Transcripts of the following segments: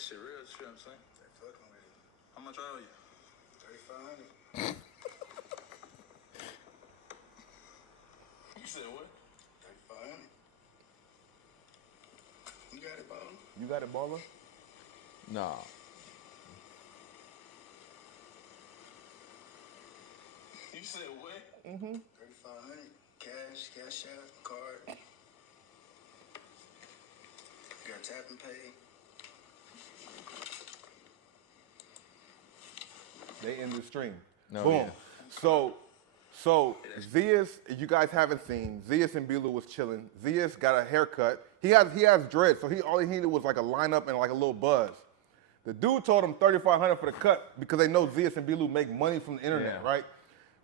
that shit real, you know what I'm saying? They fucking with it. How much are you? 3,500. You said what? 3,500. You got it, baller? You got it, baller? Nah. You said what? 3,500. Cash out, card. You got tap and pay. They in the stream. No, Boom. yeah. So Zias, you guys haven't seen, Zias and Belu was chilling. Zias got a haircut. He has dreads, so all he needed was like a lineup and like a little buzz. The dude told him $3,500 for the cut because they know Zias and Belu make money from the internet, right?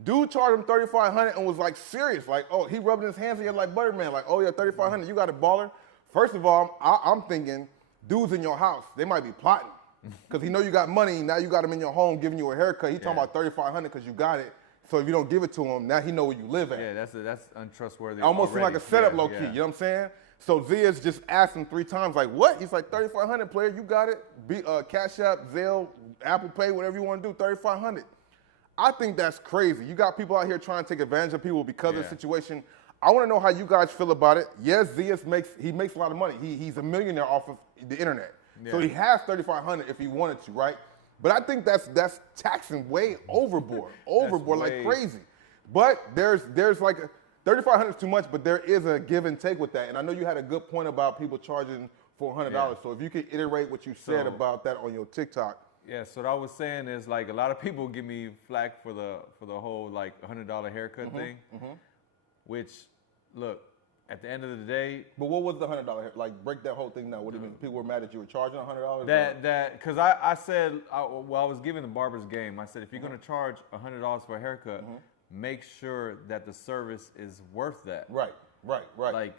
Dude charged him $3,500 and was like serious, like, oh, he rubbing his hands in here like Butterman, like, oh yeah, $3,500, you got a baller. First of all, I'm thinking, dudes in your house, they might be plotting. Because he know you got money, now you got him in your home giving you a haircut. He talking about $3,500 because you got it. So if you don't give it to him, now he know where you live at. Yeah, that's untrustworthy. Almost seem like a setup low key, yeah. you know what I'm saying? So Zias just asked him 3 times, like, what? He's like, $3,500, player, you got it. Cash App, Zelle, Apple Pay, whatever you want to do, $3,500. I think that's crazy. You got people out here trying to take advantage of people because of the situation. I want to know how you guys feel about it. Yes, Zias makes a lot of money. He's a millionaire off of the internet. Yeah. So he has $3,500 if he wanted to, right? But I think that's taxing way overboard, like crazy. But there's like $3,500 is too much, but there is a give and take with that. And I know you had a good point about people charging $400. Yeah. So if you could iterate what you said about that on your TikTok. Yeah, so what I was saying is like a lot of people give me flack for the whole like $100 haircut thing, which look, at the end of the day. But what was the $100? Like, break that whole thing down. What do you mean? People were mad that you were charging $100? Because I said, I was giving the barber's game. I said, if you're going to charge $100 for a haircut, make sure that the service is worth that. Right. Like,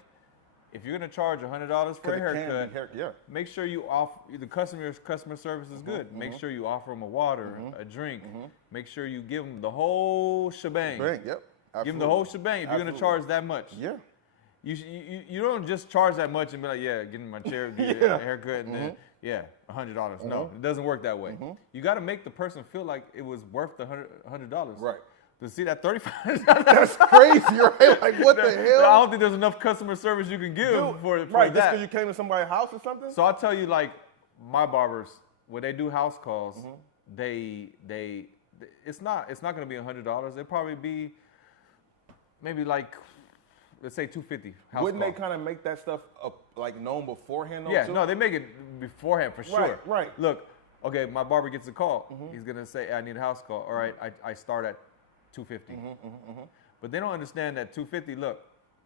if you're going to charge $100 for a haircut, make sure you offer, the customer service is good. Make sure you offer them a water, a drink. Make sure you give them the whole shebang. Yep. Absolutely. Give them the whole shebang if you're going to charge that much. Yeah. You don't just charge that much and be like, yeah, get in my chair, get a haircut, and then, $100. No, it doesn't work that way. You got to make the person feel like it was worth the $100. Right. To see that $35. That's crazy, right? Like, what the hell? I don't think there's enough customer service you can give for right, that. Just because you came to somebody's house or something? So I'll tell you, like, my barbers, when they do house calls, it's not going to be $100. It'll probably be maybe like, let's say $250. Wouldn't they kind of make that stuff like known beforehand? Yeah, no, they make it beforehand for sure. Right. Look, okay, my barber gets a call. He's gonna say, I need a house call. All right, I start at $250. But they don't understand that $250. Look,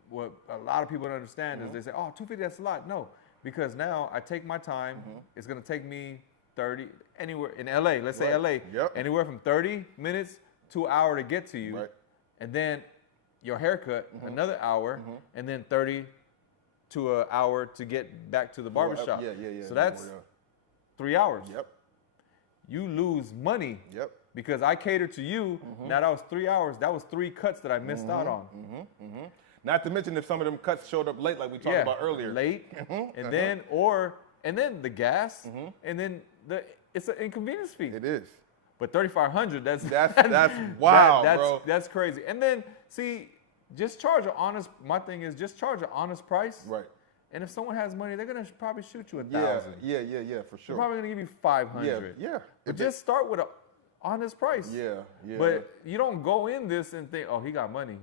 what a lot of people don't understand is they say, oh, $250, that's a lot. No, because now I take my time. It's gonna take me 30 anywhere in LA. Let's say LA, anywhere from 30 minutes to an hour to get to you, and then your haircut, another hour, and then 30 to an hour to get back to the barbershop. So that's 3 hours. Yep. You lose money. Yep. Because I catered to you. Now that was 3 hours. That was 3 cuts that I missed out on. Not to mention if some of them cuts showed up late, like we talked about earlier. Late, and then the gas, and then it's an inconvenience fee. It is. But $3,500, that's wow, bro. That's crazy. And then see, just charge an honest. My thing is just charge an honest price. Right. And if someone has money, they're gonna probably shoot you $1,000. Yeah, for sure. They're probably gonna give you $500. Yeah. But just start with an honest price. Yeah. But you don't go in this and think, oh, he got money.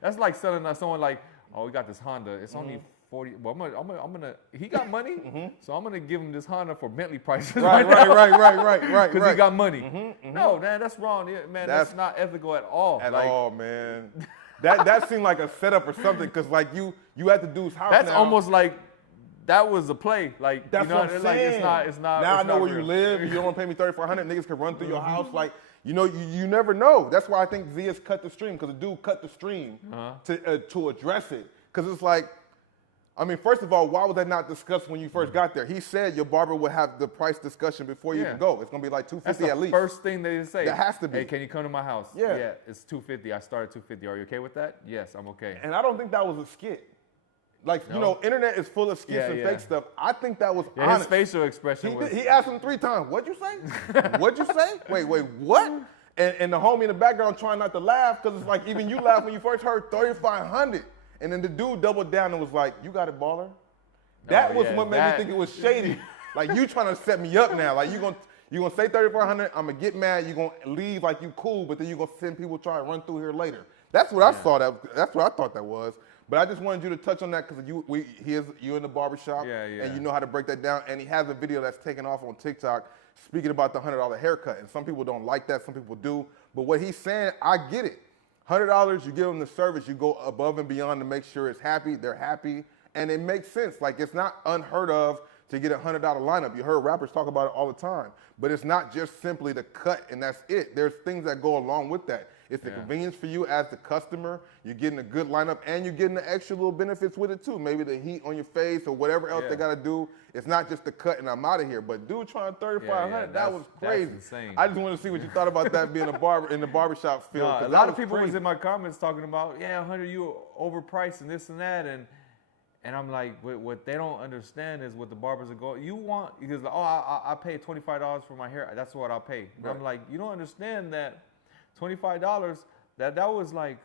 That's like selling someone like, oh, we got this Honda. It's only 40. Well, I'm gonna. He got money, so I'm gonna give him this Honda for Bentley prices. Right. Because he got money. No, man, that's wrong. Yeah, man, that's not ethical at all. At all, man. That seemed like a setup or something. Because like you at the dude's house. That's now. Almost like that was a play. Like that's what I'm saying. Like it's not. Now I know where you live. You don't want to pay me $3,400. Niggas can run through your house. Like you never know. That's why I think Zias cut the stream because the dude cut the stream to address it. Because it's like, I mean, first of all, why was that not discussed when you first got there? He said your barber would have the price discussion before you even go. It's gonna be like $250 at least. First thing they say. That has to be. Hey, can you come to my house? Yeah, it's $250. I started $250. Are you okay with that? Yes, I'm okay. And I don't think that was a skit. Like, you know, internet is full of skits and fake stuff. I think that was Yeah, his honest. facial expression was. He asked him 3 times, what'd you say? What'd you say? Wait, what? And the homie in the background trying not to laugh, because it's like, even you laughed when you first heard 3,500. And then the dude doubled down and was like, you got it, baller? That was what made me think it was shady. Like, you trying to set me up now. Like, you gonna say 3,400, I'm gonna get mad, you gonna leave like you cool, but then you gonna send people trying to run through here later. That's what I saw that's what I thought that was. But I just wanted you to touch on that because you in the barbershop and you know how to break that down. And he has a video that's taken off on TikTok speaking about the $100 haircut. And some people don't like that, some people do. But what he's saying, I get it. $100, you give them the service, you go above and beyond to make sure it's happy, they're happy. And it makes sense. Like, it's not unheard of to get a $100 lineup. You heard rappers talk about it all the time. But it's not just simply the cut and that's it. There's things that go along with that. It's the convenience for you as the customer. You're getting a good lineup and you're getting the extra little benefits with it too. Maybe the heat on your face or whatever else they got to do. It's not just the cut and I'm out of here. But dude trying 3,500, that was crazy. That's insane. I just want to see what you thought about that being a barber in the barbershop field. No, a lot of people was in my comments talking about, 100, you overpriced and this and that. And I'm like, what they don't understand is what the barbers are going. You want, because I pay $25 for my hair. That's what I'll pay. Right. I'm like, you don't understand that $25. That was like,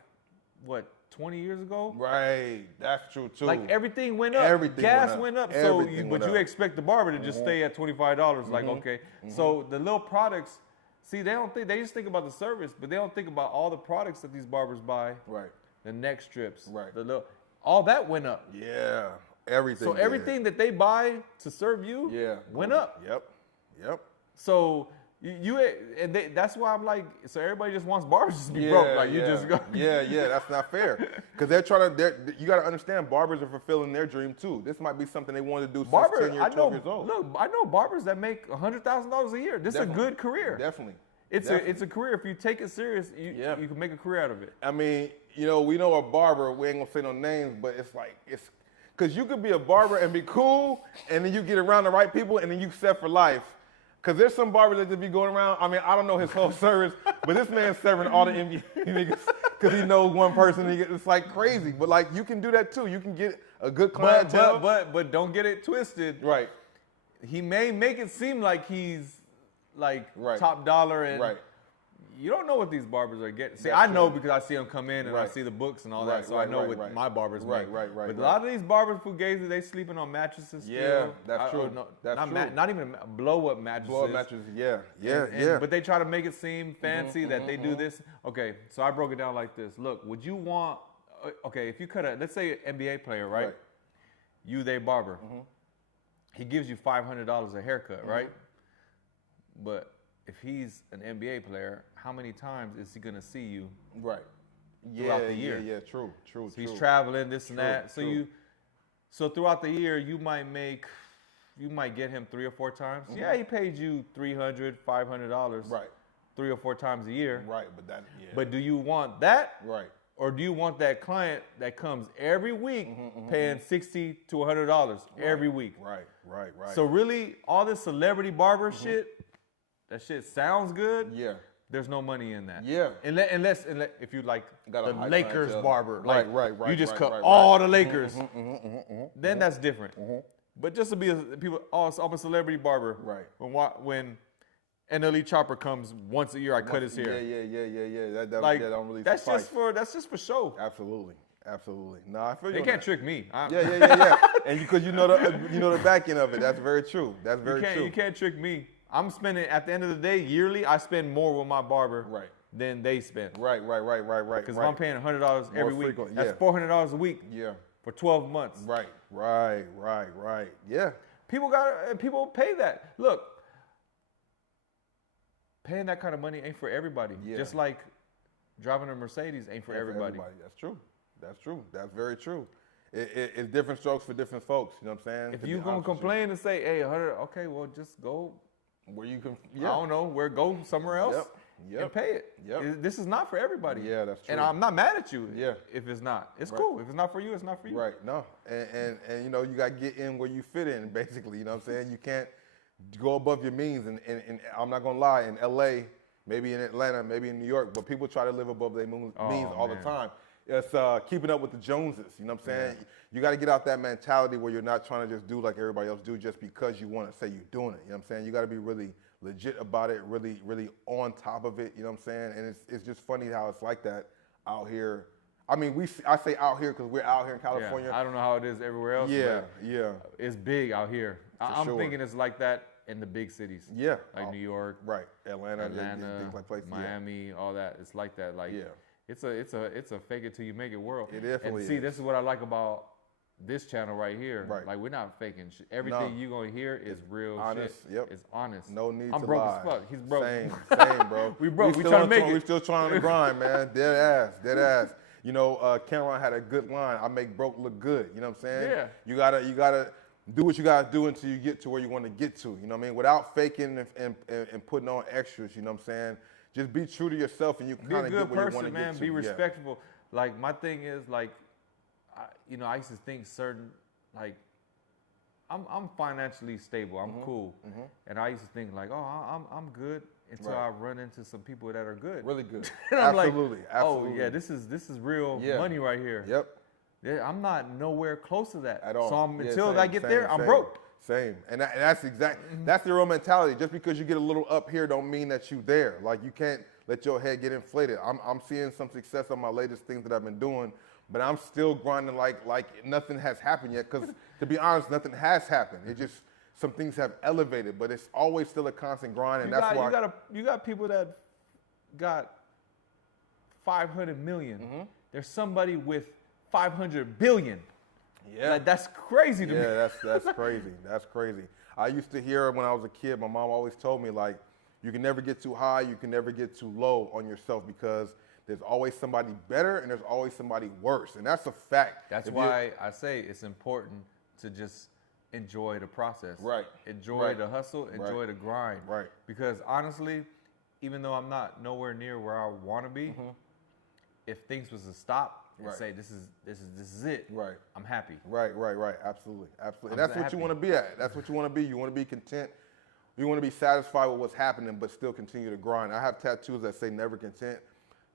what, 20 years ago? Right, that's true too. Like everything went up. Everything gas went up. So, you expect the barber to just stay at $25. Like, okay. So the little products, see, they just think about the service, but they don't think about all the products that these barbers buy. Right. The neck strips. Right. All that went up. Yeah, everything. So everything that they buy to serve you went up. Yep. So that's why I'm like, so everybody just wants barbers to be broke. Like you just go. Yeah, that's not fair. Because they're trying to, you got to understand, barbers are fulfilling their dream too. This might be something they wanted to do since 10 years, 12 years old. Look, I know barbers that make $100,000 a year. This is a good career. Definitely. It's a career. If you take it serious, you can make a career out of it. I mean, we know a barber, we ain't gonna say no names, but it's because you could be a barber and be cool, and then you get around the right people, and then you set for life. Because there's some barbers that just be going around, I mean, I don't know his whole service, but this man's serving all the NBA niggas because he knows one person, it's like crazy. But like, you can do that too. You can get a good clientele. But don't get it twisted. Right. He may make it seem like he's like top dollar and you don't know what these barbers are getting. See, I know because I see them come in and I see the books and all that, so I know what my barbers make. But a lot of these barbers, fugazi, they sleeping on mattresses still. Yeah, that's true. Not even blow-up mattresses. Blow-up mattresses, yeah. But they try to make it seem fancy that they do this. Okay, so I broke it down like this. Look, would you want, if you cut let's say an NBA player, right? You, they barber. He gives you $500 a haircut, right? But if he's an NBA player, how many times is he gonna see you? Right. Throughout the year. Yeah. True. So he's traveling, this and that. So throughout the year, you might get him 3 or 4 times. Yeah, he paid you $300, $500. Right. 3 or 4 times a year. Right, But do you want that? Right. Or do you want that client that comes every week paying $60 to $100 every week? Right. So really, all this celebrity barber shit, that shit sounds good. Yeah. There's no money in that. Yeah. Unless if you like the Lakers barber. Right. You just cut all the Lakers. Then that's different. But just to be I'm a celebrity barber. Right. When NLE Chopper comes once a year, I cut his hair. Yeah. That don't really that's suffice. That's just for show. Absolutely. No, I feel you. They can't trick me. Yeah. And because you know the back end of it. That's very true. True. You can't trick me. I'm spending, at the end of the day, yearly, I spend more with my barber than they spend. Right. Because if I'm paying $100 every week, that's $400 a week for 12 months. Right. Yeah. People pay that. Look, paying that kind of money ain't for everybody. Yeah. Just like driving a Mercedes ain't for everybody. That's true. That's very true. It's different strokes for different folks. You know what I'm saying? If you're going to complain and say, hey, 100, okay, well, just go. Where you can, I don't know, go somewhere else and pay it. This is not for everybody. Yeah, that's true. And I'm not mad at you if it's not. It's cool. If it's not for you, it's not for you. Right, no. And you got to get in where you fit in, basically. You know what I'm saying? You can't go above your means. And I'm not going to lie, in L.A., maybe in Atlanta, maybe in New York, but people try to live above their means all the time. It's keeping up with the Joneses. You know what I'm saying? You got to get out that mentality where you're not trying to just do like everybody else do just because you want to say you're doing it. You know what I'm saying? You got to be really legit about it, really, really on top of it. You know what I'm saying? And it's just funny how it's like that out here. I mean, I say out here because we're out here in California. Yeah, I don't know how it is everywhere else. Yeah, but yeah. It's big out here. I'm sure. thinking it's like that in the big cities. Yeah. Like New York. Right. Atlanta, things like places. Miami, all that. It's like that. Like, yeah. It's a fake it till you make it world. It definitely and see, is. this is what I like about this channel right here. Right. Like, we're not faking shit. Everything you're gonna hear is real honest. shit. Yep. It's honest. No need I'm to broke lie. as fuck. He's broke. Same, bro. We broke. We still trying to on make tour. it. We still trying to grind, man. Dead ass. You know, Cameron had a good line. I make broke look good. You know what I'm saying? Yeah. You gotta do what you gotta do until you get to where you want to get to. You know what I mean? Without faking and putting on extras. You know what I'm saying? Just be true to yourself, and you can Be a kind of good get where you want person, to get man. to. Be Yeah. respectful. Like, my thing is, like, I used to think certain, like, I'm financially stable. I'm cool. And I used to think, like, oh, I'm good until I run into some people that are good. Really good. And I'm Absolutely. like, Absolutely. oh, yeah, this is real Yeah. money right here. Yep. Yeah, I'm not nowhere close to that. At all. So Yeah, until same, I get there, I'm same. broke. Same, and that's that's the real mentality. Just because you get a little up here don't mean that you there. Like, you can't let your head get inflated. I'm seeing some success on my latest things that I've been doing, but I'm still grinding like nothing has happened yet. Because to be honest, nothing has happened. It just some things have elevated, but it's always still a constant grind, and that's why you got people that got 500 million. There's somebody with 500 billion. Yeah. Like, that's crazy to me. Yeah, that's crazy. That's crazy. I used to hear when I was a kid, my mom always told me, like, you can never get too high, you can never get too low on yourself, because there's always somebody better and there's always somebody worse. And that's a fact. That's why I say it's important to just enjoy the process. Right. Enjoy the hustle, enjoy the grind. Right. Because honestly, even though I'm not nowhere near where I want to be, if things was to stop and say this is it, I'm happy. Right. Absolutely. And that's what you want to be at. That's what you want to be. You want to be content. You want to be satisfied with what's happening, but still continue to grind. I have tattoos that say never content,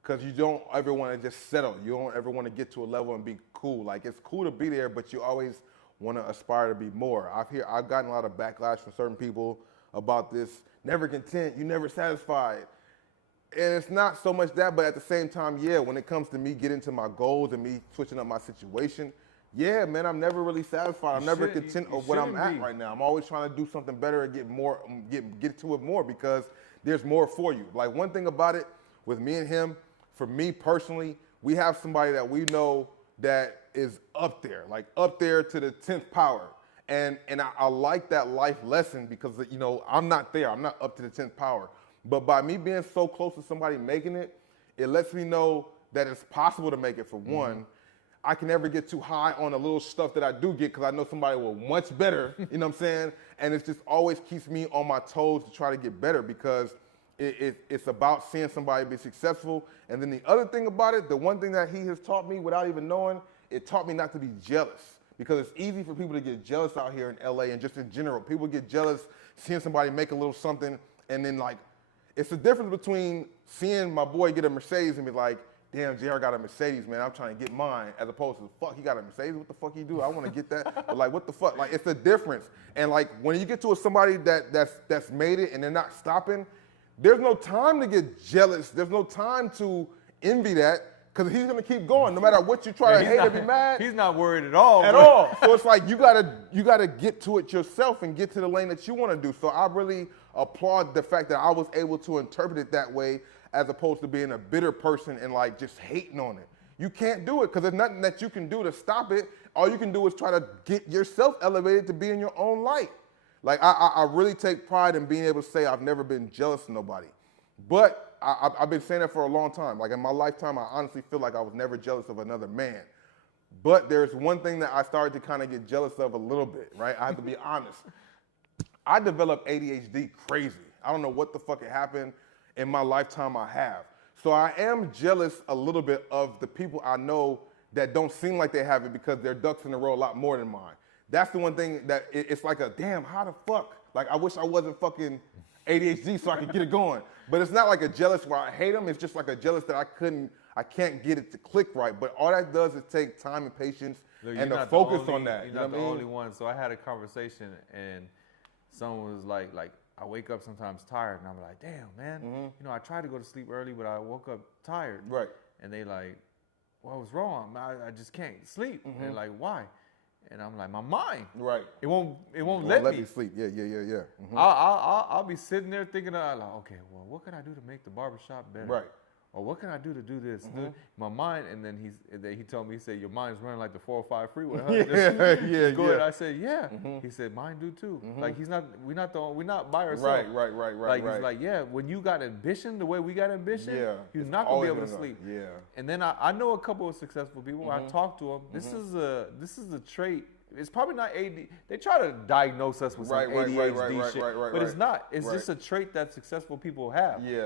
because you don't ever want to just settle. You don't ever want to get to a level and be cool. Like, it's cool to be there, but you always want to aspire to be more. I've gotten a lot of backlash from certain people about this. Never content, you never satisfied. And it's not so much that, but at the same time, yeah, when it comes to me getting to my goals and me switching up my situation, yeah, man, I'm never really satisfied. I'm never content of what I'm at right now. I'm always trying to do something better and get more, get to it more, because there's more for you. Like, one thing about it with me and him, for me personally, we have somebody that we know that is up there, like up there to the 10th power. And I like that life lesson, because, you know, I'm not there. I'm not up to the 10th power. But by me being so close to somebody making it, it lets me know that it's possible to make it, for one. I can never get too high on the little stuff that I do get, because I know somebody will much better, you know what I'm saying? And it just always keeps me on my toes to try to get better, because it's about seeing somebody be successful. And then the other thing about it, the one thing that he has taught me without even knowing, it taught me not to be jealous, because it's easy for people to get jealous out here in LA and just in general. People get jealous seeing somebody make a little something, and then, like, it's the difference between seeing my boy get a Mercedes and be like, damn, JR got a Mercedes, man, I'm trying to get mine, as opposed to, fuck, he got a Mercedes, what the fuck he do? I want to get that. But, like, what the fuck? Like, it's a difference. And, like, when you get to somebody that's made it and they're not stopping, there's no time to get jealous. There's no time to envy that, because he's gonna keep going. No matter what you try to hate or be mad. He's not worried at all. At all. So it's like you gotta get to it yourself and get to the lane that you want to do. So I really applaud the fact that I was able to interpret it that way, as opposed to being a bitter person and, like, just hating on it. You can't do it, because there's nothing that you can do to stop it. All you can do is try to get yourself elevated to be in your own light. Like, I really take pride in being able to say I've never been jealous of nobody. But I've been saying that for a long time. Like, in my lifetime, I honestly feel like I was never jealous of another man. But there's one thing that I started to kind of get jealous of a little bit, right? I have to be honest. I developed ADHD crazy. I don't know what the fuck had happened in my lifetime. I have. So I am jealous a little bit of the people I know that don't seem like they have it, because their ducks in a row a lot more than mine. That's the one thing that it's like, damn, how the fuck? Like, I wish I wasn't fucking ADHD so I could get it going. But it's not like a jealous where I hate them. It's just like a jealous that I can't get it to click right. But all that does is take time and patience Look, and you're the not focus only- on that. You're You know not what the I mean? only one. So I had a conversation, and someone was like, I wake up sometimes tired, and I'm like, damn, man. You know, I tried to go to sleep early, but I woke up tired. Right. And they like, what was wrong? I just can't sleep. And they're like, why? And I'm like, my mind. Right. It won't Won't let me. me sleep. Yeah. Mhm. I'll be sitting there thinking, like, okay, well, what can I do to make the barbershop better? Right. Or what can I do to do this? My mind, and then he told me, he said, your mind's running like the 405 freeway. Huh? Yeah. Go ahead. I said, yeah. He said, mine do too. Like we're not by ourselves. Right. Like he's like, yeah, when you got ambition, the way we got ambition, Yeah. you're It's not gonna be always able to gonna- sleep. Yeah. And then I know a couple of successful people. I talk to them. This is a trait. It's probably not AD. They try to diagnose us with some ADHD shit, but it's not. It's just a trait that successful people have. Yeah.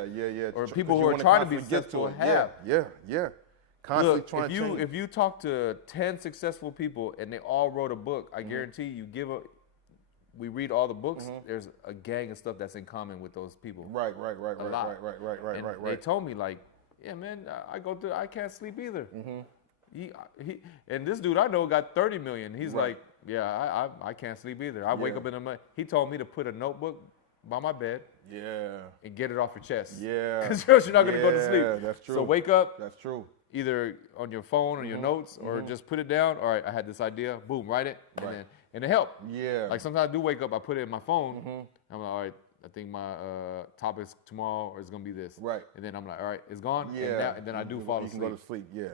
Or 'Cause people you who are wanna trying to be constantly get successful it. have. Yeah. Constantly Look, trying to change. if you talk to 10 successful people and they all wrote a book, I guarantee you we read all the books, there's a gang of stuff that's in common with those people. Right. And they told me like, yeah, man, I can't sleep either. He and this dude I know got 30 million. He's like, yeah, I can't sleep either. I wake up in the morning. He told me to put a notebook by my bed. Yeah. And get it off your chest. Yeah. Because you're not gonna go to sleep. Yeah, that's true. So wake up. That's true. Either on your phone or your notes, or just put it down. All right, I had this idea. Boom, write it, and it helped. Yeah. Like sometimes I do wake up, I put it in my phone. I'm like, all right, I think my topics tomorrow is gonna be this. Right. And then I'm like, all right, it's gone. Yeah. And then I do fall You asleep. can go to sleep. Yeah.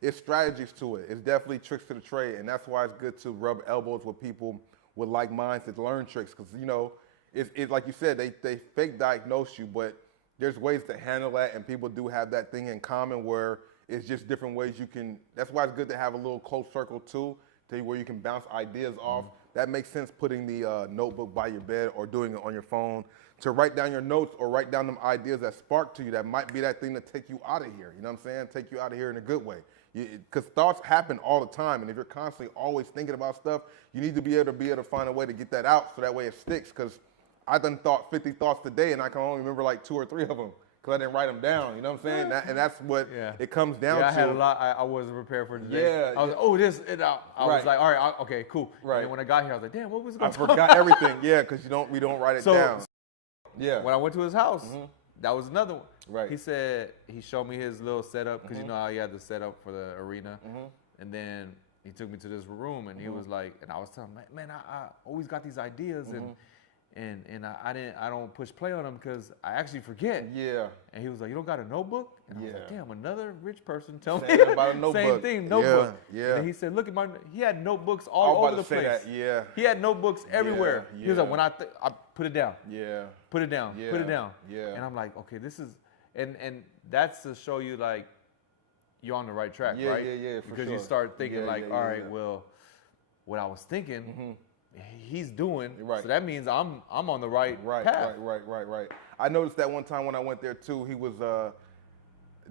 It's strategies to it. It's definitely tricks to the trade, and that's why it's good to rub elbows with people with like minds that learn tricks, because it's like you said, they fake diagnose you, but there's ways to handle that, and people do have that thing in common where it's just different ways you can. That's why it's good to have a little close circle too, where you can bounce ideas off. That makes sense, putting the notebook by your bed or doing it on your phone to write down your notes or write down them ideas that spark to you that might be that thing to take you out of here. You know what I'm saying? Take you out of here in a good way. Because thoughts happen all the time, and if you're constantly always thinking about stuff, you need to be able to find a way to get that out so that way it sticks. Because I done thought 50 thoughts today, and I can only remember like 2 or 3 of them because I didn't write them down. You know what I'm saying? And that's what it comes down to. I had a lot. I wasn't prepared for today. Yeah. I was like, oh, this. And I was like, all right, okay, cool. Right. And then when I got here, I was like, damn, what was going I on? forgot everything. Yeah, because we don't write it down. Yeah. When I went to his house, that was another one. Right. He said he showed me his little setup because you know how he had the setup for the arena, and then he took me to this room and he was like, and I was telling him, man, I always got these ideas and I don't push play on them because I actually forget. Yeah. And he was like, you don't got a notebook? And I was like, damn, another rich person tell me Saying about a notebook. same thing, notebook. Yeah. And then he said, look at he had notebooks all over the place. That. Yeah. He had notebooks everywhere. Yeah. He was like, when I put it down. Yeah. Put it down. Yeah. Put it down. Yeah. And I'm like, okay, this is, and that's to show you like you're on the right track, right? Yeah, for because sure. you start thinking all right, yeah. well, what I was thinking, he's doing, Right. so that means I'm on the right path. Right. I noticed that one time when I went there too, he was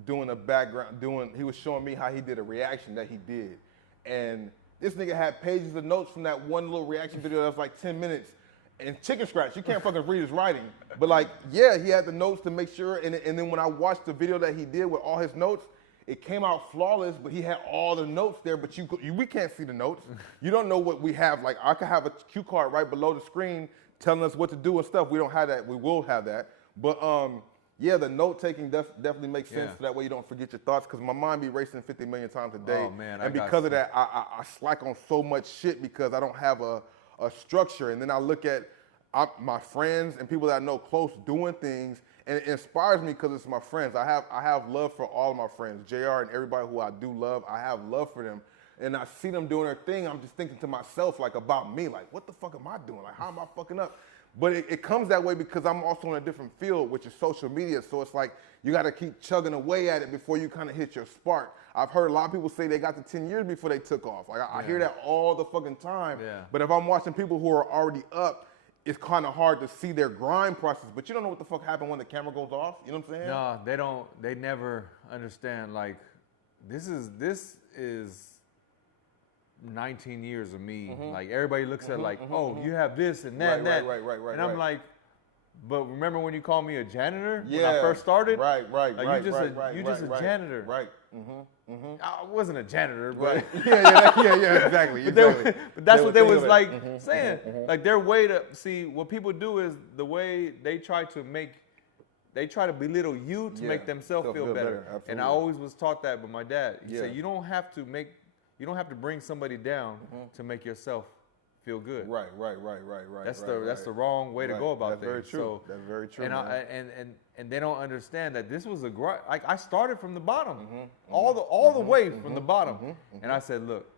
doing a background, he was showing me how he did a reaction that he did. And this nigga had pages of notes from that one little reaction video that was like 10 minutes. And chicken scratch, you can't fucking read his writing. But like, yeah, he had the notes to make sure. And then when I watched the video that he did with all his notes, it came out flawless, but he had all the notes there, but we can't see the notes. You don't know what we have. Like, I could have a cue card right below the screen telling us what to do and stuff. We don't have that. We will have that. But yeah, the note taking definitely makes sense. So that way you don't forget your thoughts, because my mind be racing 50 million times a day. Oh, man, and because of that, I slack on so much shit because I don't have a structure. And then I look at my friends and people that I know close doing things, and it inspires me because it's my friends. I have love for all of my friends, JR and everybody who I do love. I have love for them, and I see them doing their thing. I'm just thinking to myself, like, about me, like, what the fuck am I doing? Like, how am I fucking up? But it comes that way because I'm also in a different field, which is social media. So it's like you got to keep chugging away at it before you kind of hit your spark. I've heard a lot of people say they got to 10 years before they took off. Like, I hear that all the fucking time. Yeah. But if I'm watching people who are already up, it's kind of hard to see their grind process, but you don't know what the fuck happened when the camera goes off. You know what I'm saying? No, they don't. They never understand. Like, this is 19 years of me. Like, everybody looks at like, oh, you have this and that and that. Right. And I'm like, But remember when you called me a janitor when Yeah. I first started? Right. Like, you just a janitor. Right. I wasn't a janitor, but Right. Yeah. Exactly. but that's what they was think of like it. saying. Like their way to see what people do is the way they try to belittle you to Yeah, make themselves feel better. And I Absolutely. always was taught that by my dad. He Yeah. said you don't have to bring somebody down to make yourself feel good. Right. That's the wrong way to go about That's things. very true. So, That's very true. and man. and they don't understand that this was a grind. Like I started from the bottom, all the way from the bottom. And I said, look,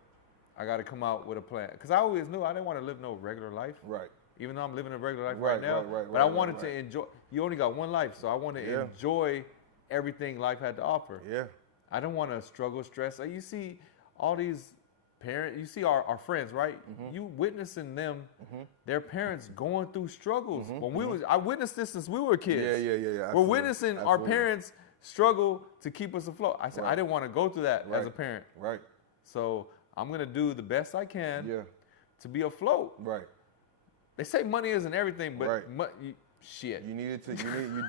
I got to come out with a plan because I always knew I didn't want to live no regular life. Right. Even though I'm living a regular life right now, but I wanted to enjoy. You only got one life, so I want to enjoy everything life had to offer. Yeah. I don't want to struggle, stress. Like you see all these parents, you see our friends, right? You witnessing them, their parents going through struggles. I witnessed this since we were kids. Yeah. We're Absolutely. witnessing our parents struggle to keep us afloat. I said, I didn't want to go through that as a parent. Right. So I'm going to do the best I can Yeah. to be afloat. Right. They say money isn't everything, but Right. shit. You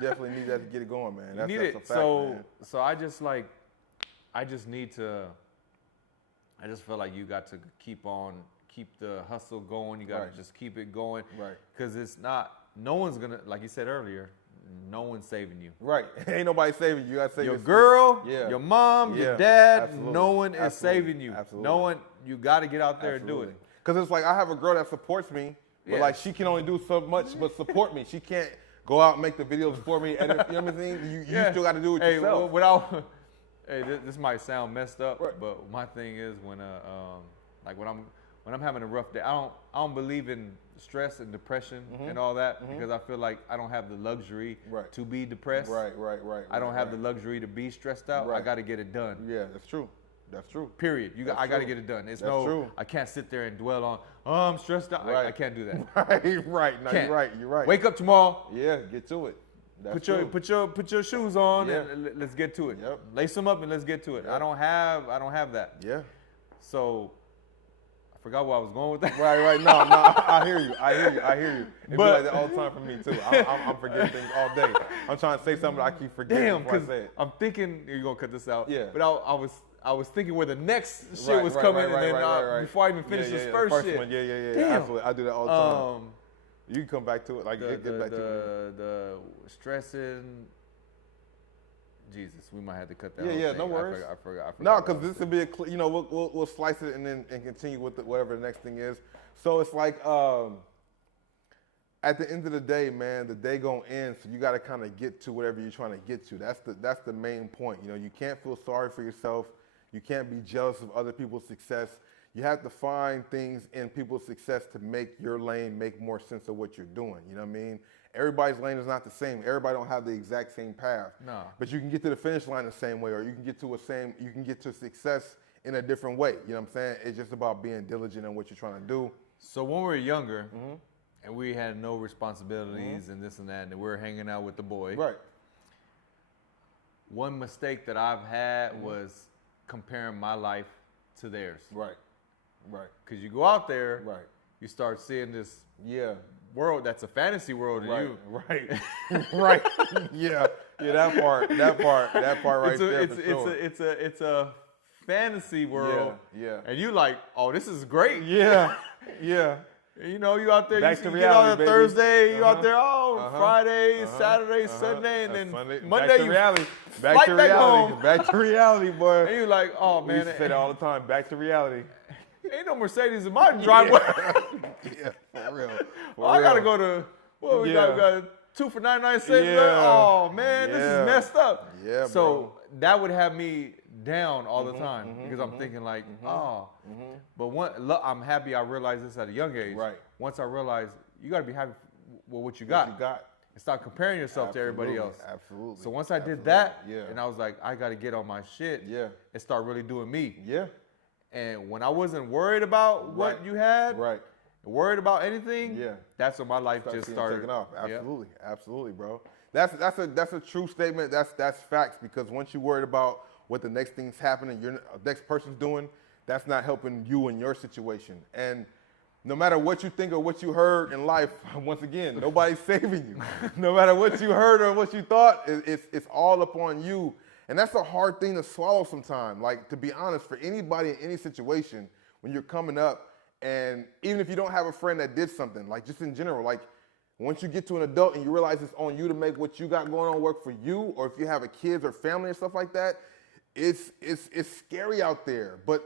definitely need that to get it going, man. That's need a it. fact, man. So I just feel like you got to keep the hustle going. You got Right. to just keep it going. Right. Because no one's going to, like you said earlier, no one's saving you. Right. Ain't nobody saving you. You gotta save Your yourself. girl, Yeah. your mom, Yeah. your dad, Absolutely. no one is Absolutely. saving you. Absolutely. No one, you got to get out there and do it. Because it's like I have a girl that supports me, but Yeah. like she can only do so much but support me. She can't go out and make the videos for me. Edit, you know what I'm saying? You still got to do it yourself. Hey, this might sound messed up, Right. but my thing is when I'm having a rough day, I don't believe in stress and depression and all that because I feel like I don't have the luxury Right. to be depressed. Right. I don't have the luxury to be stressed out. I Right. got to get it done. Yeah, that's true. That's true. Period. I got to true. get it done. It's That's true. I can't sit there and dwell on. Oh, I'm stressed out. Right. I can't do that. Right. No, Can't. you're right. Wake up tomorrow. Yeah, get to it. That's Put your shoes on Yeah. and let's get to it. Yep. Lace them up and let's get to it. Yep. I don't have that. Yeah. So I forgot where I was going with that. Right. No, I hear you. It be But- like that all the time for me too. I'm forgetting things all day. I'm trying to say something, I keep forgetting Damn, before I because say it. I'm thinking you're gonna cut this out. Yeah. But I was thinking where the next shit Right, was right, coming, right, and then right. before I even finish Yeah, this the first shit. one. Yeah. Damn. Absolutely. I do that all the time. You can come back to it. Like get back to it. The stressing. Jesus, we might have to cut that. Yeah, whole yeah, thing. no worries. I forgot. No, what I because was this would be we'll slice it and continue with whatever the next thing is. So it's like at the end of the day, man, the day gonna end. So you got to kind of get to whatever you're trying to get to. That's the main point. You know, you can't feel sorry for yourself. You can't be jealous of other people's success. You have to find things in people's success to make your lane make more sense of what you're doing. You know what I mean? Everybody's lane is not the same. Everybody don't have the exact same path. No. But you can get to the finish line the same way, or you can get to success in a different way. You know what I'm saying? It's just about being diligent in what you're trying to do. So when we were younger, and we had no responsibilities and this and that, and we were hanging out with the boy. Right. One mistake that I've had was comparing my life to theirs. Right. Because you go out there, Right. you start seeing this Yeah. world that's a fantasy world to you. Right. Right. Yeah. That part right there for sure. It's a fantasy world. Yeah. And you like, oh, this is great. Yeah. You know, you out there, Back you to get reality, out baby. Thursday, you out there, Uh-huh. Friday, Uh-huh. Saturday, Uh-huh. Sunday, and then Sunday. Monday Back to you reality. Back flight to back reality. home. Back to reality, boy. And you like, oh We man, used to say that all the time. Back to reality. ain't no Mercedes in my driveway. Yeah, for real. I gotta go to we Yeah. got 2 for 99 cents. Yeah. Oh man, this Yeah. is messed up. Yeah, So bro. that would have me down all the time because I'm thinking like, but I'm happy I realized this at a young age. Right. Once I realized you gotta be happy with what you got. You got. And stop comparing yourself to everybody else. Absolutely. So once I did that, Yeah. and I was like, I got to get on my shit Yeah. and start really doing me. Yeah. And when I wasn't worried about what Right. you had, Right. worried about anything, Yeah. that's when my life just Seeing started taking off. Yep. Absolutely, bro. That's a true statement. That's facts, because once you're worried about what the next thing's happening, your next person's doing, that's not helping you in your situation. And no matter what you think or what you heard in life, once again, nobody's saving you. No matter what you heard or what you thought, it's all upon you. And that's a hard thing to swallow sometimes. Like, to be honest, for anybody in any situation, when you're coming up, and even if you don't have a friend that did something, like just in general, like once you get to an adult and you realize it's on you to make what you got going on work for you, or if you have a kids or family or stuff like that, it's scary out there. But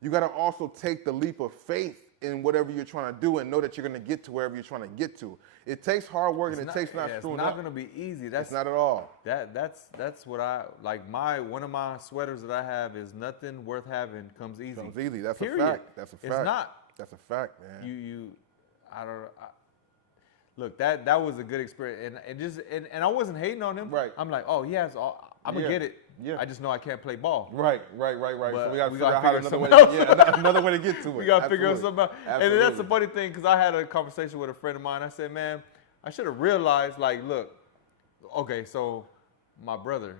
you got to also take the leap of faith in whatever you're trying to do and know that you're going to get to wherever you're trying to get to. It takes hard work and it takes not screwing up. It's not going to be easy. It's not at all. That's what I like. One of my sweaters that I have is nothing worth having comes easy. Comes easy. That's Period. a fact. That's a fact. It's not. That's a fact, man. Look, that was a good experience, and I wasn't hating on him. Right. I'm like, oh, he has all. I'm gonna get it. Yeah. I just know I can't play ball. Right. But So we got to we figure gotta out how figure another way to get to it. We got to figure out something out. And Absolutely. that's the funny thing, because I had a conversation with a friend of mine. I said, man, I should have realized, like, look, okay, so my brother,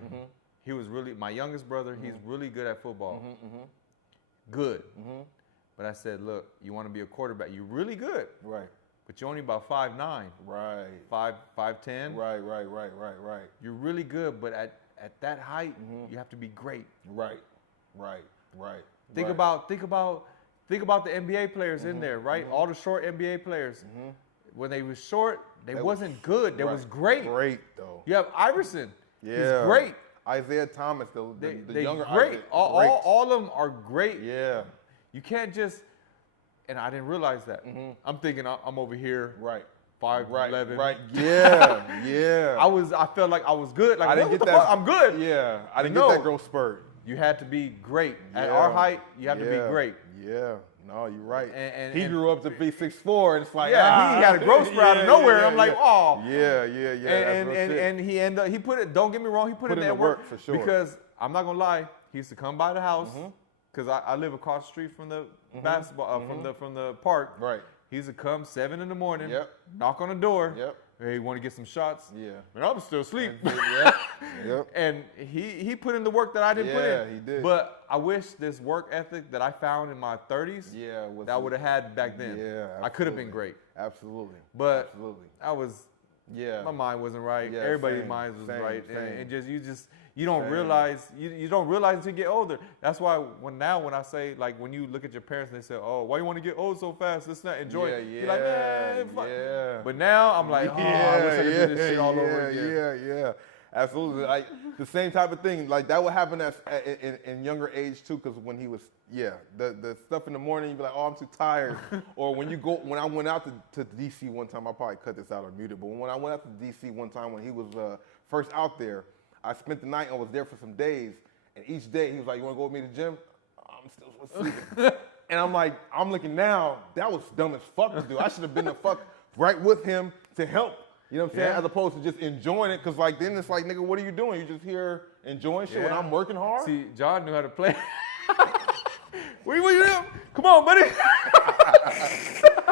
he was really, my youngest brother, he's really good at football. Good. But I said, look, you want to be a quarterback, you're really good. Right. But you're only about 5'9". Right. 5'10". Right. You're really good, but at that height, you have to be great. Right. Think about the NBA players in there, right? All the short NBA players. When they were short, they wasn't good. They was great. Great though. You have Iverson. Yeah. He's great. Isaiah Thomas, the younger great. Isaiah, All of them are great. Yeah. You can't just. And I didn't realize that. I'm thinking I'm over here. Right. 5'11". Right. Yeah. I felt like I was good. Like, I didn't what get the that. fuck? I'm good. Yeah. I didn't No. get that growth spurt. You had to be great. At Yeah. our height, you have to be great. Yeah. No, you're right. And he grew up to be 6'4", and it's like, he had a growth spurt out of nowhere. I'm like, oh. Yeah. And he ended up, he put it, don't get me wrong, he put in that work for sure. Because I'm not gonna lie, he used to come by the house, because I live across the street from the basketball, from the park. Right. He used to come 7 in the morning, Yep. knock on the door. Yep. Hey, you want to get some shots? Yeah. And I'm still asleep. Yep. And he put in the work that I didn't put in. Yeah, he did. But I wish this work ethic that I found in my 30s, that I would have had back then. Yeah, I could have been great. Absolutely. But Absolutely. I was, my mind wasn't right. Yeah, Everybody's same, mind was same, right. same. And you don't realize, you don't realize until you get older. That's why when I say, like, when you look at your parents and they say, oh, why you want to get old so fast? Let's not enjoy it. You're like, man, fuck. Yeah. But now I'm like, oh, I wish I could do this shit all over again. Yeah. Absolutely. Like the same type of thing. Like that would happen in younger age too, because when he was, the stuff in the morning, you'd be like, oh, I'm too tired. Or when I went out to DC one time, I'll probably cut this out or mute it, but when I went out to DC one time when he was first out there, I spent the night and was there for some days. And each day he was like, you want to go with me to the gym? I'm still sleeping. And I'm like, I'm looking now, that was dumb as fuck to do. I should have been the fuck right with him to help. You know what I'm saying? As opposed to just enjoying it. Because like then it's like, nigga, what are you doing? You just here enjoying shit when I'm working hard? See, John knew how to play. What you doing? Come on, buddy.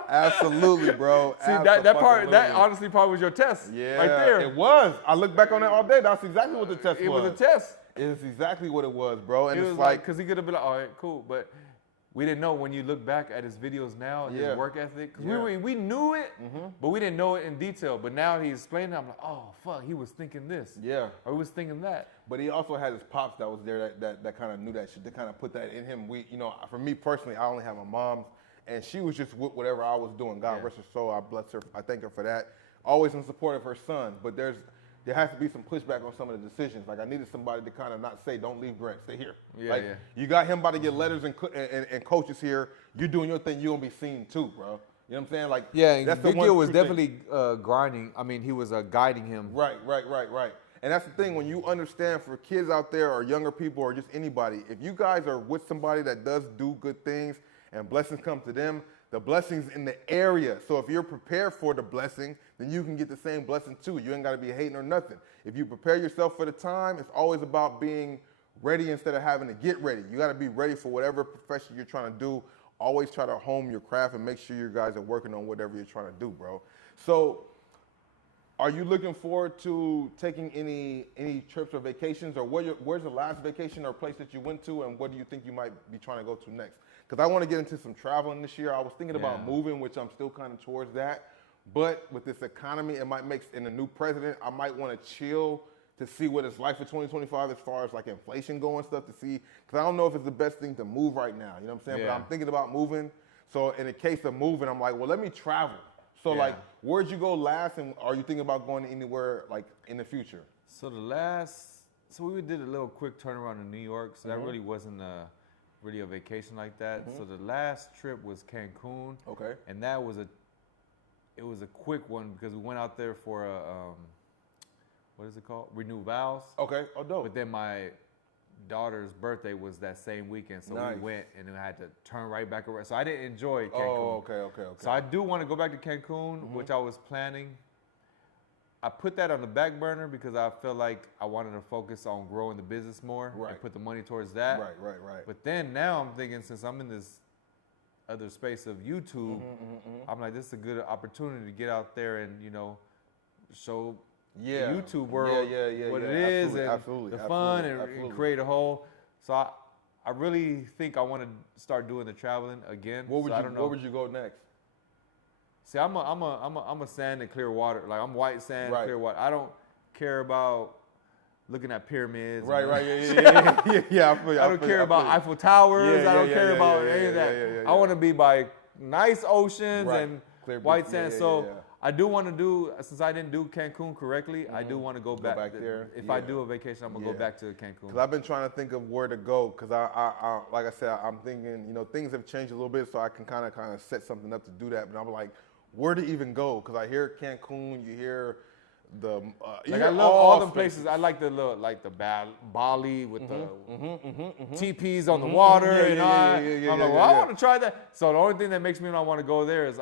Absolutely, bro. See, that honestly probably was your test. Yeah, right there. It was. I look back on that all day. That's exactly what the test was. It was a test. It's exactly what it was, bro. And it it's was like, because he could have been like, all right, cool. But we didn't know when you look back at his videos now, and his work ethic. Because we knew it, but we didn't know it in detail. But now he's explaining it. I'm like, oh, fuck, he was thinking this. Yeah. Or he was thinking that. But he also had his pops that was there that kind of knew that shit, that kind of put that in him. For me personally, I only have my mom's, and she was just with whatever I was doing. God rest her soul. I bless her. I thank her for that. Always in support of her son. But there has to be some pushback on some of the decisions. Like I needed somebody to kind of not say, don't leave Grant, stay here. You got him about to get letters and coaches here. You're doing your thing. You're going to be seen too, bro. You know what I'm saying? Like, that's Big Deal was definitely grinding. I mean, he was guiding him. Right. And that's the thing, when you understand for kids out there or younger people or just anybody, if you guys are with somebody that does do good things and blessings come to them, the blessings in the area. So if you're prepared for the blessing, then you can get the same blessing too. You ain't got to be hating or nothing. If you prepare yourself for the time, it's always about being ready instead of having to get ready. You got to be ready for whatever profession you're trying to do. Always try to hone your craft and make sure you guys are working on whatever you're trying to do, bro. So are you looking forward to taking any trips or vacations, or where's the last vacation or place that you went to, and what do you think you might be trying to go to next? because I want to get into some traveling this year. I was thinking about Yeah. moving, which I'm still kind of towards that. But with this economy, it might make, and the new president, I might want to chill to see what it's like for 2025 as far as like inflation going stuff to see. Because I don't know if it's the best thing to move right now. You know what I'm saying? Yeah. But I'm thinking about moving. So in the case of moving, I'm like, well, let me travel. So Yeah. like, where'd you go last, and are you thinking about going anywhere like in the future? So so we did a little quick turnaround in New York. So that really wasn't really a vacation like that. So the last trip was Cancun. Okay. And that was it was a quick one because we went out there for a, what is it called? Renew vows. Okay. Oh, dope. But then my daughter's birthday was that same weekend, so Nice. we went and then I had to turn right back around. So I didn't enjoy Cancun. Oh, okay. So I do want to go back to Cancun, which I was planning. I put that on the back burner because I feel like I wanted to focus on growing the business more Right. and put the money towards that. Right. But then now I'm thinking, since I'm in this other space of YouTube, I'm like, this is a good opportunity to get out there and, show the YouTube world what it is and the fun and create a whole. So I really think I want to start doing the traveling again. Where would I don't know. Where would you go next? See, I'm a sand and clear water. Like I'm white sand, Right. clear water. I don't care about looking at pyramids. Right. Yeah. I feel you. I don't care about Eiffel Towers. Yeah, I don't yeah, care yeah, about yeah, any of yeah, that. yeah, yeah, I want to be by nice oceans Right. and Clear white beach. sand. Yeah, So yeah. I do want to do, since I didn't do Cancun correctly, I do want to go back there. If Yeah. I do a vacation, I'm gonna go back to Cancun. Because I've been trying to think of where to go. Because I like I said, I'm thinking, things have changed a little bit, so I can kind of set something up to do that. But I'm like, where to even go? Because I hear Cancun, you hear the you Like hear I love all the spaces. places. I like the little, like the Bali with the teepees on the water, and I'm like, I want to try that. So the only thing that makes me not want to go there is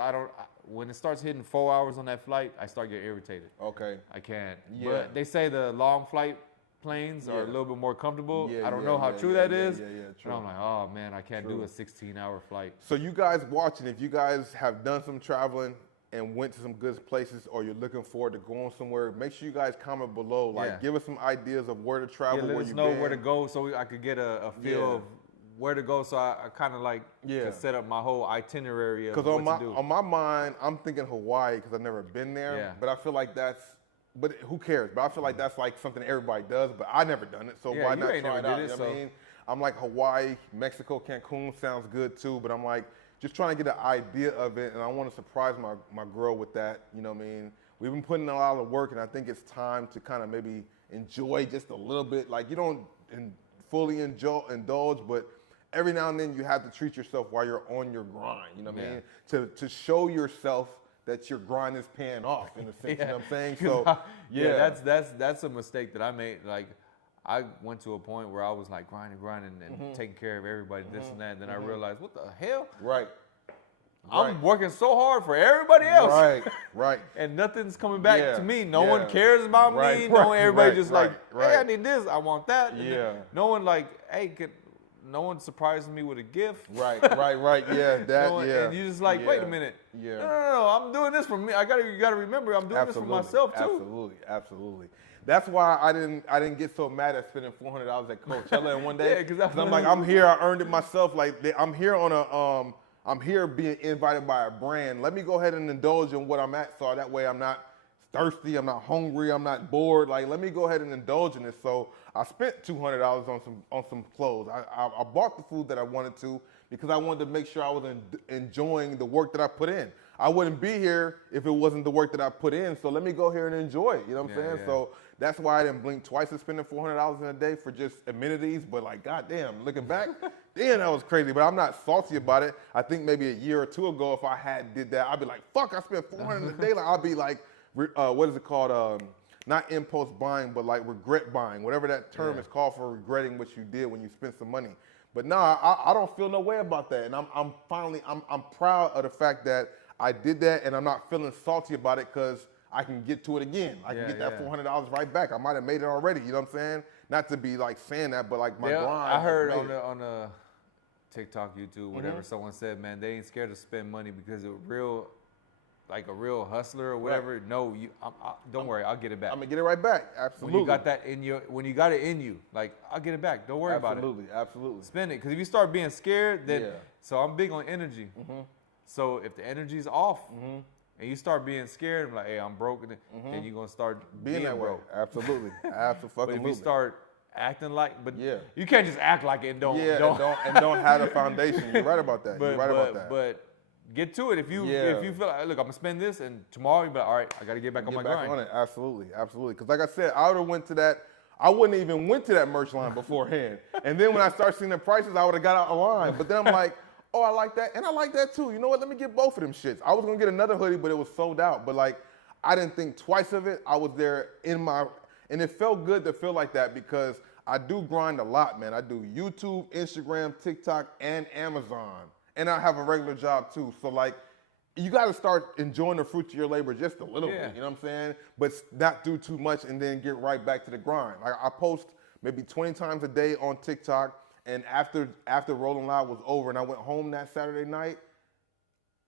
when it starts hitting 4 hours on that flight, I start getting irritated. Okay. I can't. Yeah. But they say the long flight planes are a little bit more comfortable. Yeah, I don't know how true that is. Yeah, true. But I'm like, oh man, I can't do a 16-hour flight. So you guys watching, if you guys have done some traveling and went to some good places, or you're looking forward to going somewhere, make sure you guys comment below. Like, give us some ideas of where to travel, let where us you've know been. where to go so I could get a feel of where to go. So I kind of like can set up my whole itinerary of what to do. On my mind, I'm thinking Hawaii because I've never been there. Yeah. But I feel like but who cares? But I feel like that's like something everybody does, but I never done it. So why not ain't try never it out? did You it, know what I mean? I'm like Hawaii, Mexico, Cancun sounds good too, but I'm like just trying to get an idea of it, and I want to surprise my girl with that. You know what I mean? We've been putting in a lot of work, and I think it's time to kind of maybe enjoy just a little bit. Like you don't fully indulge, but every now and then you have to treat yourself while you're on your grind. You know what I mean? To show yourself that your grind is paying off in a sense. You know what I'm saying? So that's a mistake that I made. Like I went to a point where I was like grinding and taking care of everybody, this and that. And then I realized, what the hell? Right. I'm working so hard for everybody else. Right. And nothing's coming back to me. No one cares about me. Everybody just hey, I need this. I want that. And no one like, hey, no one surprises me with a gift. Right. Yeah, that. And you just like, wait a minute. Yeah. No. I'm doing this for me. You gotta remember, I'm doing this for myself too. Absolutely. That's why I didn't get so mad at spending $400 at Coachella in one day. Because I'm like, I'm here. I earned it myself. Like I'm here on a I'm here being invited by a brand. Let me go ahead and indulge in what I'm at, so that way I'm not thirsty, I'm not hungry, I'm not bored. Like, let me go ahead and indulge in this. So I spent $200 on some clothes. I bought the food that I wanted to because I wanted to make sure I was enjoying the work that I put in. I wouldn't be here if it wasn't the work that I put in. So let me go here and enjoy it. You know what I'm saying? Yeah. So that's why I didn't blink twice at spending $400 in a day for just amenities. But like, goddamn, looking back, damn, that was crazy. But I'm not salty about it. I think maybe a year or two ago, if I had did that, I'd be like, fuck, I spent $400 a day. Like, I'd be like, what is it called? Not impulse buying, but like regret buying, whatever that term is called for regretting what you did when you spent some money. But no, I don't feel no way about that. And I'm proud of the fact that I did that, and I'm not feeling salty about it because I can get to it again. I can get that $400 right back. I might have made it already. You know what I'm saying? Not to be like saying that, but like my grind. I heard on the TikTok, YouTube, whatever, someone said, man, they ain't scared to spend money because like a real hustler or whatever, no, don't worry, I'll get it back. I'm gonna get it right back. Absolutely. When you got that in when you got it in you, like I'll get it back. Don't worry about it. Absolutely. Spend it, because if you start being scared, then so I'm big on energy. So if the energy's off and you start being scared, I'm like, hey, I'm broken, then you're gonna start being that broke. way. Absolutely. Absolutely. But if you start acting like, yeah, you can't just act like it and don't have a foundation. You're right about that. You're right about that. But get to it. If you feel like, look, I'm gonna spend this, and tomorrow you be like, all right, I gotta get back on my grind. On it. Absolutely. Because like I said, I would have went to that. I wouldn't even went to that merch line beforehand. And then when I start seeing the prices, I would have got out of line. But then I'm like, oh, I like that, and I like that too. You know what? Let me get both of them shits. I was gonna get another hoodie, but it was sold out. But like, I didn't think twice of it. I was there and it felt good to feel like that because I do grind a lot, man. I do YouTube, Instagram, TikTok, and Amazon. And I have a regular job too. So like, you gotta start enjoying the fruits of your labor just a little bit, you know what I'm saying? But not do too much and then get right back to the grind. Like I post maybe 20 times a day on TikTok, and after Rolling Loud was over and I went home that Saturday night,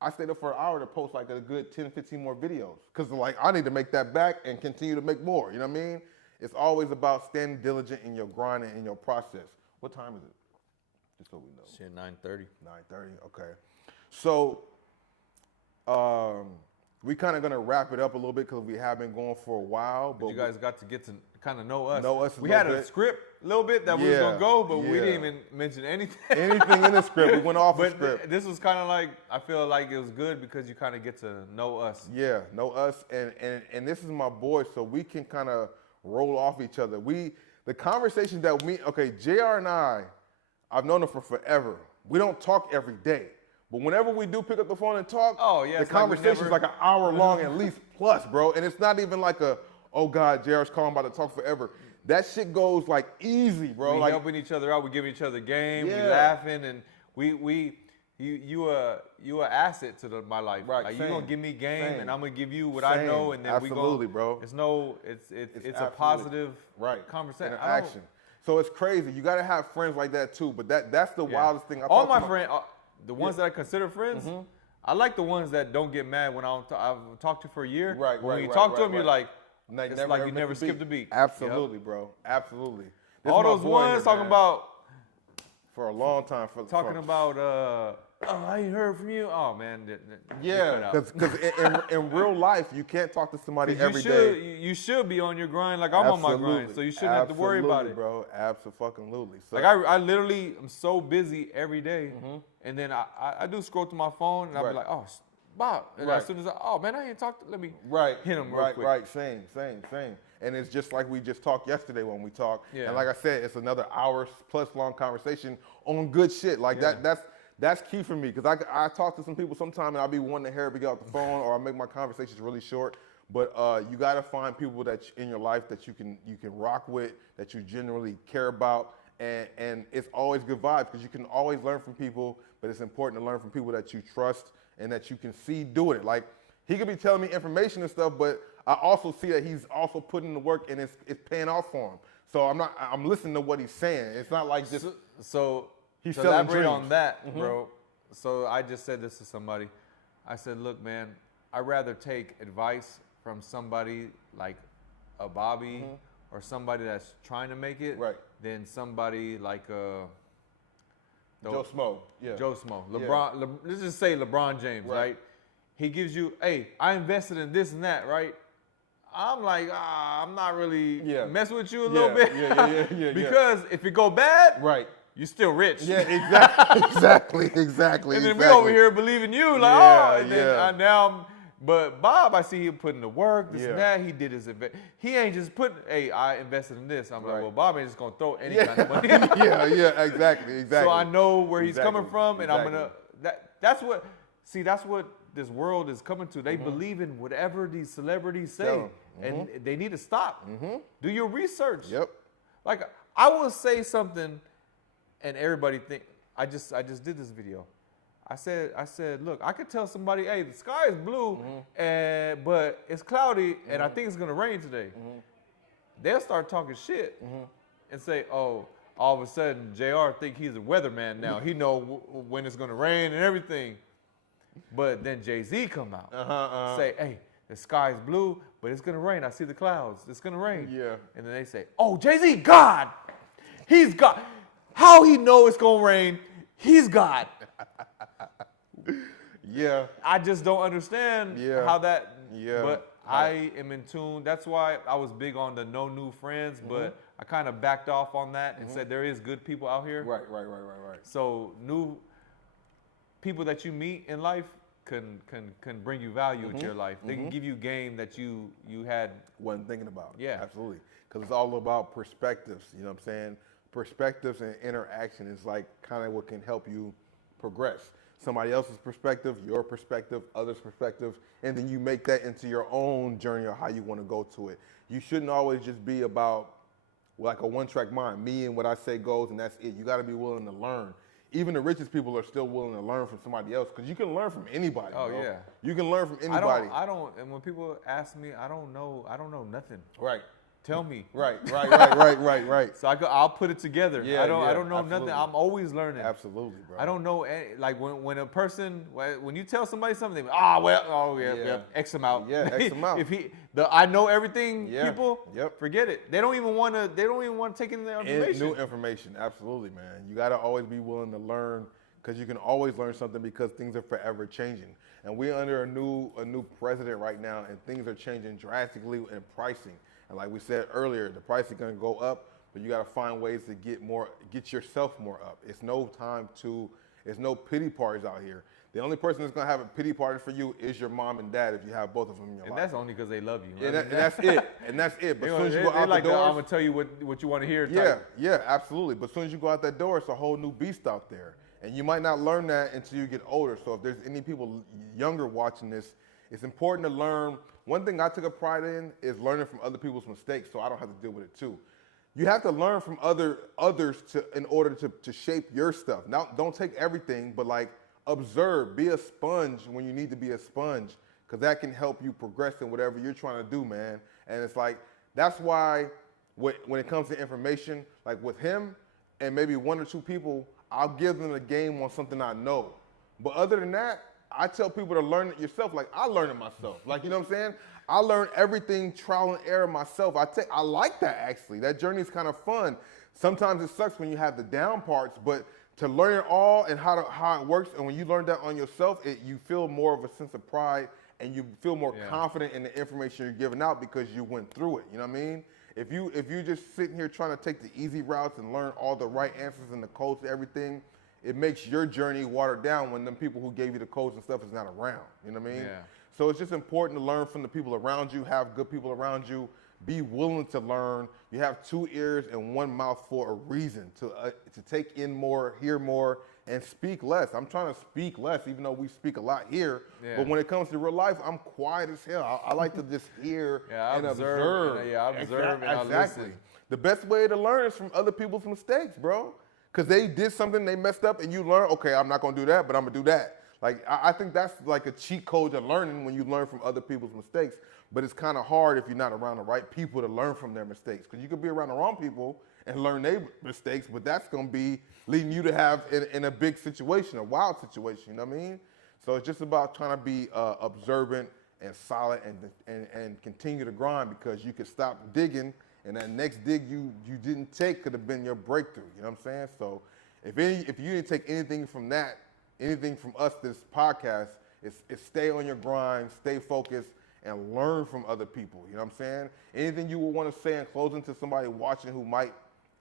I stayed up for an hour to post like a good 10, 15 more videos. Cause like, I need to make that back and continue to make more, you know what I mean? It's always about staying diligent in your grind and in your process. What time is it? Just so we know. Shit, 9:30. 9:30, okay. So, we kind of gonna wrap it up a little bit because we have been going for a while. But you guys got to get to kind of know us. A we little had bit. A script a little bit that we was gonna go, but we didn't even mention anything. Anything in the script. We went off the But script. this was kind of like, I feel like it was good because you kind of get to know us. Yeah, know us, and this is my boy, so we can kind of roll off each other. The conversations that JR and I've known him for forever. We don't talk every day. But whenever we do pick up the phone and talk, the conversation's like an hour long at least plus, bro. And it's not even like oh God, JR's calling about to talk forever. That shit goes like easy, bro. We like helping each other out, we giving each other game, we laughing, and you a asset to my life. Right. Like you gonna give me game, and I'm gonna give you what Same. I know, and then Absolutely, bro. It's a positive conversation. Interaction. So it's crazy. You gotta have friends like that too. But that's the wildest thing. All my friends, the ones that I consider friends, I like the ones that don't get mad when I've talked to for a year. When you talk to them, you're like, it's like you never skipped a beat. Absolutely, bro. Absolutely. All those ones talking about for a long time. Talking about I ain't heard from you. Oh man, yeah, because in real life you can't talk to somebody every day. You should be on your grind, like I'm on my grind, so you shouldn't have to worry about it, bro. Absolutely. So, like I literally am so busy every day, and then I do scroll through my phone and I'll be like, oh, Bob, and as soon as man, I ain't talked. Let me hit him real quick. Right. Same. And it's just like we just talked yesterday when we talked. Yeah. And like I said, it's another hour plus long conversation on good shit. Like that's key for me because I talk to some people sometimes and I'll be wanting to hurry to get off the phone or I make my conversations really short. But you got to find people that in your life that you can rock with, that you genuinely care about, and it's always good vibes because you can always learn from people. But it's important to learn from people that you trust and that you can see doing it. Like he could be telling me information and stuff, but I also see that he's also putting in the work and it's paying off for him. So I'm listening to what he's saying. It's not like just he's to elaborate on that, bro. So I just said this to somebody. I said, look, man, I'd rather take advice from somebody like a Bobby or somebody that's trying to make it than somebody like Joe Smo. Yeah. Joe Smo. LeBron, let's just say LeBron James, right? He gives you, hey, I invested in this and that, right? I'm like, I'm not really messing with you a little bit. Because if it go bad, you're still rich. Yeah, exactly. And then we over here believing you, like, but Bob, I see him putting the work, this and that. He did his invest. He ain't just putting, hey, I invested in this. I'm like, well, Bob ain't just gonna throw any kind of money. Exactly. So I know where he's coming from, and I'm gonna. That's what this world is coming to. They believe in whatever these celebrities say, and they need to stop. Do your research. Yep. Like I will say something, and everybody think I just did this video. I said, look, I could tell somebody, hey, the sky is blue, but it's cloudy, and I think it's gonna rain today. They'll start talking shit and say, oh, all of a sudden, JR think he's a weatherman now. He know when it's gonna rain and everything. But then Jay-Z come out, say, hey, the sky's blue, but it's gonna rain. I see the clouds. It's gonna rain. Yeah. And then they say, oh, Jay-Z, God. He's God. How he know it's gonna rain? He's God. Yeah. I just don't understand how that. Yeah. But I am in tune. That's why I was big on the no new friends, but I kind of backed off on that and said there is good people out here. Right. So new people that you meet in life can bring you value into your life. They can give you game that you had. Wasn't thinking about. Yeah. Absolutely. Because it's all about perspectives. You know what I'm saying? Perspectives and interaction is like kind of what can help you progress. Somebody else's perspective, your perspective, others' perspective, and then you make that into your own journey or how you want to go to it. You shouldn't always just be about like a one-track mind. Me and what I say goes, and that's it. You got to be willing to learn. Even the richest people are still willing to learn from somebody else because you can learn from anybody. Oh, bro. yeah. You can learn from anybody. I don't. And when people ask me, I don't know nothing. Right. Tell me. Right. So I'll put it together. Yeah, I don't know absolutely. nothing. I'm always learning. Absolutely, bro. I don't know like when a person when you tell somebody something, X amount. Yeah, X amount. If I know everything, people, Yep. forget it. They don't even want to take in the information. New information, absolutely, man. You got to always be willing to learn because you can always learn something because things are forever changing. And we're under a new president right now, and things are changing drastically in pricing. And like we said earlier, the price is going to go up, but you got to find ways to get yourself more up. It's no pity parties out here. The only person that's going to have a pity party for you is your mom and dad if you have both of them in your life. And that's only because they love you. And that's it. But as soon as you go out the I'm door, going to tell you what you want to hear. Yeah, absolutely. But as soon as you go out that door, it's a whole new beast out there. And you might not learn that until you get older. So if there's any people younger watching this, it's important to learn. One thing I took a pride in is learning from other people's mistakes so I don't have to deal with it too. You have to learn from others in order to shape your stuff. Now, don't take everything, but like observe, be a sponge when you need to be a sponge because that can help you progress in whatever you're trying to do, man. And it's like, that's why when it comes to information, like with him and maybe one or two people, I'll give them a game on something I know. But other than that, I tell people to learn it yourself. Like I learn it myself. Like, you know what I'm saying? I learn everything trial and error myself. I like that actually. That journey is kind of fun. Sometimes it sucks when you have the down parts, but to learn it all and how it works, and when you learn that on yourself, you feel more of a sense of pride and you feel more confident in the information you're giving out because you went through it. You know what I mean? If you just sitting here trying to take the easy routes and learn all the right answers and the codes to everything, it makes your journey watered down when them people who gave you the codes and stuff is not around. You know what I mean? Yeah. So it's just important to learn from the people around you, have good people around you, be willing to learn. You have 2 ears and 1 mouth for a reason, to take in more, hear more, and speak less. I'm trying to speak less, even though we speak a lot here. Yeah. But when it comes to real life, I'm quiet as hell. I like to just hear and observe. I observe and I listen. The best way to learn is from other people's mistakes, bro. Because they did something, they messed up, and you learn, okay, I'm not going to do that, but I'm going to do that. Like, I think that's like a cheat code to learning when you learn from other people's mistakes. But it's kind of hard if you're not around the right people to learn from their mistakes. Because you could be around the wrong people and learn their mistakes, but that's going to be leading you to have in a big situation, a wild situation, you know what I mean? So it's just about trying to be observant and solid and continue to grind because you could stop digging and that next dig you didn't take could have been your breakthrough. You know what I'm saying? So if you didn't take anything from that, anything from us, this podcast, it's stay on your grind, stay focused, and learn from other people. You know what I'm saying? Anything you would want to say in closing to somebody watching who might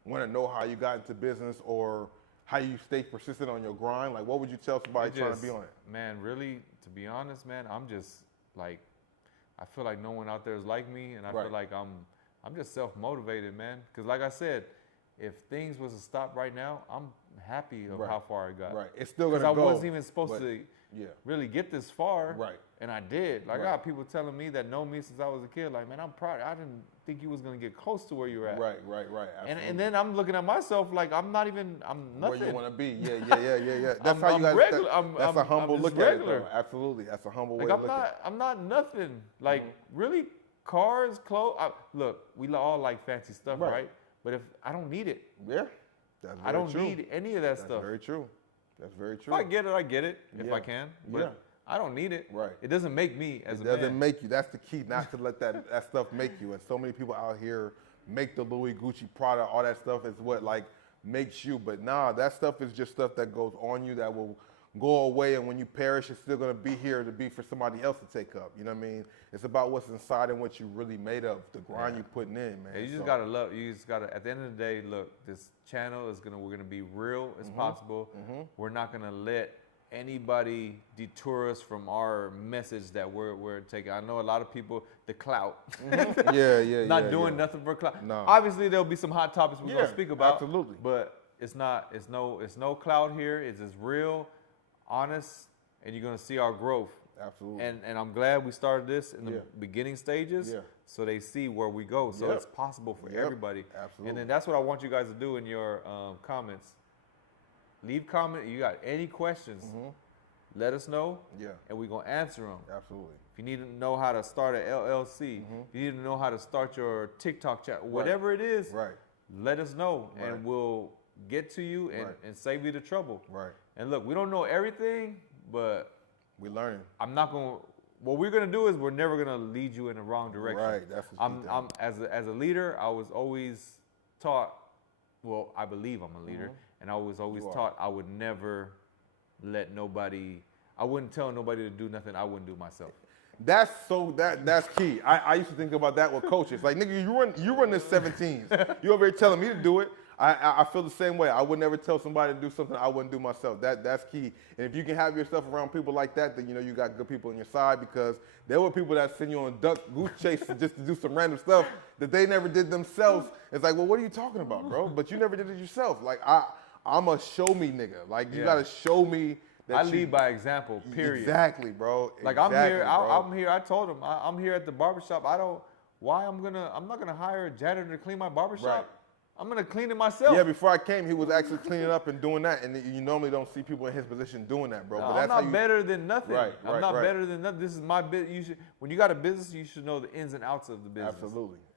want to know how you got into business or how you stay persistent on your grind? Like, what would you tell somebody trying to be on it? Man, really, to be honest, man, I'm just like, I feel like no one out there is like me, and I feel like I'm just self-motivated, man. Because like I said, if things was to stop right now, I'm happy of how far I got. Right. It's still going to go. Because I wasn't even supposed to really get this far. Right. And I did. Like, I got people telling me that know me since I was a kid. Like, man, I'm proud. I didn't think you was going to get close to where you're at. Right. And then I'm looking at myself like I'm nothing. Where you want to be. Yeah. That's how you guys, that's a humble look at it, though. Absolutely. That's a humble way to look at it. I'm not nothing. Like, really, cars, clothes. Look, we all like fancy stuff, right? But if I don't need it. Yeah. That's very true. Need any of that stuff. That's very true. That's very true. If I get it, I get it if I can. But I don't need it. Right. It doesn't make me as a It man. doesn't make you. That's the key, not to let that stuff make you. And so many people out here make the Louis, Gucci, Prada, all that stuff is what like makes you. But nah, that stuff is just stuff that goes on you that will go away, and when you perish, it's still gonna be here to be for somebody else to take up. You know what I mean? It's about what's inside and what you really made of, the grind you putting in, man. Yeah, you just gotta love. You just gotta. At the end of the day, look, this channel is we're gonna be real as possible. We're not gonna let anybody detour us from our message that we're taking. I know a lot of people, the clout. Not doing nothing for clout. No. Obviously, there'll be some hot topics we're gonna speak about. Absolutely. But it's no clout here. It's just real, honest, and you're gonna see our growth. Absolutely. And I'm glad we started this in the beginning stages, so they see where we go. So it's possible for everybody. Absolutely. And then that's what I want you guys to do in your comments. Leave comment. You got any questions? Let us know. And we're gonna answer them. Absolutely. If you need to know how to start an LLC, if you need to know how to start your TikTok chat, whatever it is, let us know, and we'll get to you and save you the trouble. And look, we don't know everything, but we're learning. What we're gonna do is we're never gonna lead you in the wrong direction. That's what as a leader, I was always taught. Well, I believe I'm a leader, and I was always taught I would never let nobody. I wouldn't tell nobody to do nothing I wouldn't do myself. That's key. I used to think about that with coaches. Like, nigga, you run this 17s. You over here telling me to do it. I feel the same way. I would never tell somebody to do something I wouldn't do myself. That's key. And if you can have yourself around people like that, then you know you got good people on your side, because there were people that send you on goose chase just to do some random stuff that they never did themselves. It's like, well, what are you talking about, bro? But you never did it yourself. Like, I'm a show me nigga. Like, you gotta show me that I lead by example, period. Exactly, bro. Like, exactly, I'm here. I told him I'm here at the barbershop. I'm not gonna hire a janitor to clean my barbershop. I'm gonna clean it myself. Yeah, before I came, he was actually cleaning up and doing that, and you normally don't see people in his position doing that, bro. No, but that's I'm not better than nothing. I'm not right. better than nothing. This is my business. When you got a business, you should know the ins and outs of the business.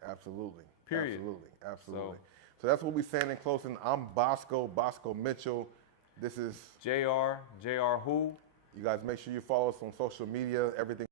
Absolutely. Period. Absolutely. So that's what we're saying in closing. I'm Bossco Mitchell. This is JayRWho. You guys make sure you follow us on social media. Everything.